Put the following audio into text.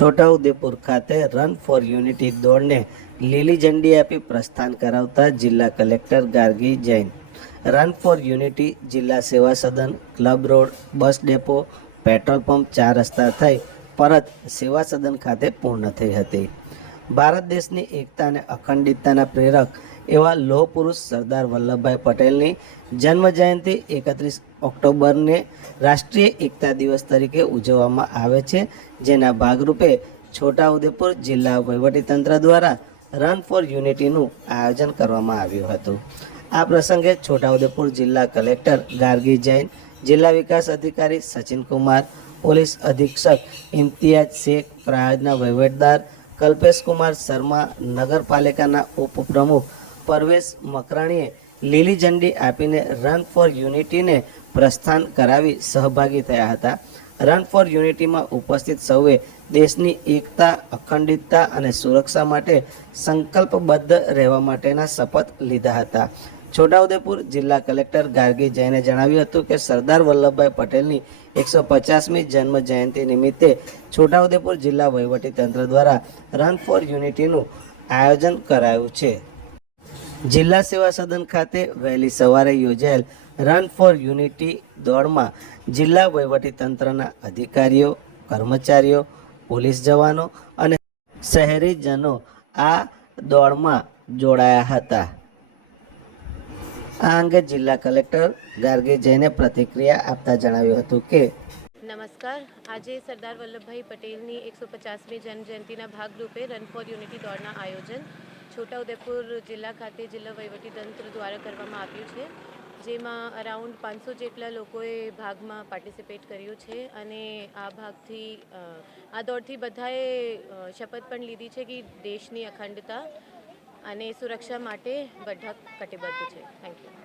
છોટાઉદેપુર ખાતે run for unity દોડને લીલી ઝંડી આપી પ્રસ્થાન કરાવતા જિલ્લા collector Gargi Jain. Run for unity જિલ્લા સેવા સદન, club road, bus depot, petrol pump 4 રસ્તા થઈ પરત સેવા સદન ખાતે પૂર્ણ થઈ હતી. ભારત દેશની એકતા અને અખંડિતતાના પ્રેરક એવા લોહ પુરુષ સરદાર વલ્લભભાઈ પટેલની જન્મ જયંતિ 31 ઓક્ટોબરને રાષ્ટ્રીય એકતા દિવસ તરીકે ઉજવવામાં આવે છે, જેના ભાગરૂપે છોટાઉદેપુર જિલ્લા વહીવટીતંત્ર દ્વારા રન ફોર યુનિટીનું આયોજન કરવામાં આવ્યું હતું. આ પ્રસંગે છોટાઉદેપુર જિલ્લા કલેક્ટર ગાર્ગી જૈન, જિલ્લા વિકાસ અધિકારી સચિન કુમાર, પોલીસ અધિક્ષક ઇમ્તિયાઝ શેખ, પ્રયાગના વહીવટદાર કલ્પેશ કુમાર શર્મા, નગરપાલિકાના ઉપપ્રમુખ પરવેશ મકરાણીએ લીલી ઝંડી આપીને રન ફોર યુનિટીને પ્રસ્થાન કરાવી સહભાગી થયા હતા. રન ફોર યુનિટીમાં ઉપસ્થિત સૌએ દેશની એકતા, અખંડિતતા અને સુરક્ષા માટે સંકલ્પબદ્ધ રહેવા માટેના શપથ લીધા હતા. છોટાઉદેપુર જિલ્લા કલેક્ટર ગાર્ગી જૈને જણાવ્યું હતું કે સરદાર વલ્લભભાઈ પટેલની 150મી જન્મ જયંતિ નિમિત્તે છોટાઉદેપુર જિલ્લા વહીવટીતંત્ર દ્વારા રન ફોર યુનિટીનું આયોજન કરાયું છે. જિલ્લા સેવા સદન ખાતે વહેલી સવારે યોજાયેલ રન ફોર યુનિટી દોડમાં જિલ્લા વહીવટીતંત્રના અધિકારીઓ, કર્મચારીઓ, પોલીસ જવાનો અને શહેરીજનો આ દોડમાં જોડાયા હતા. આ અંગે જિલ્લા કલેક્ટર ગાર્ગી જૈને પ્રતિક્રિયા આપતા જણાવ્યું હતું કે નમસ્કાર. આજે સરદાર વલ્લભભાઈ પટેલની 150મી જન્મજયંતિના ભાગરૂપે રન ફોર યુનિટી દોડના આયોજન છોટાઉદેપુર જિલ્લા ખાતે જિલ્લા વહીવટીતંત્ર દ્વારા કરવામાં આવ્યું છે, જેમાં અરાઉન્ડ 500 જેટલા લોકોએ ભાગમાં પાર્ટિસિપેટ કર્યું છે અને આ દોડથી બધાએ શપથ પણ લીધી છે કે દેશની અખંડતા અને સુરક્ષા માટે બધા કટિબદ્ધ છે. Thank you.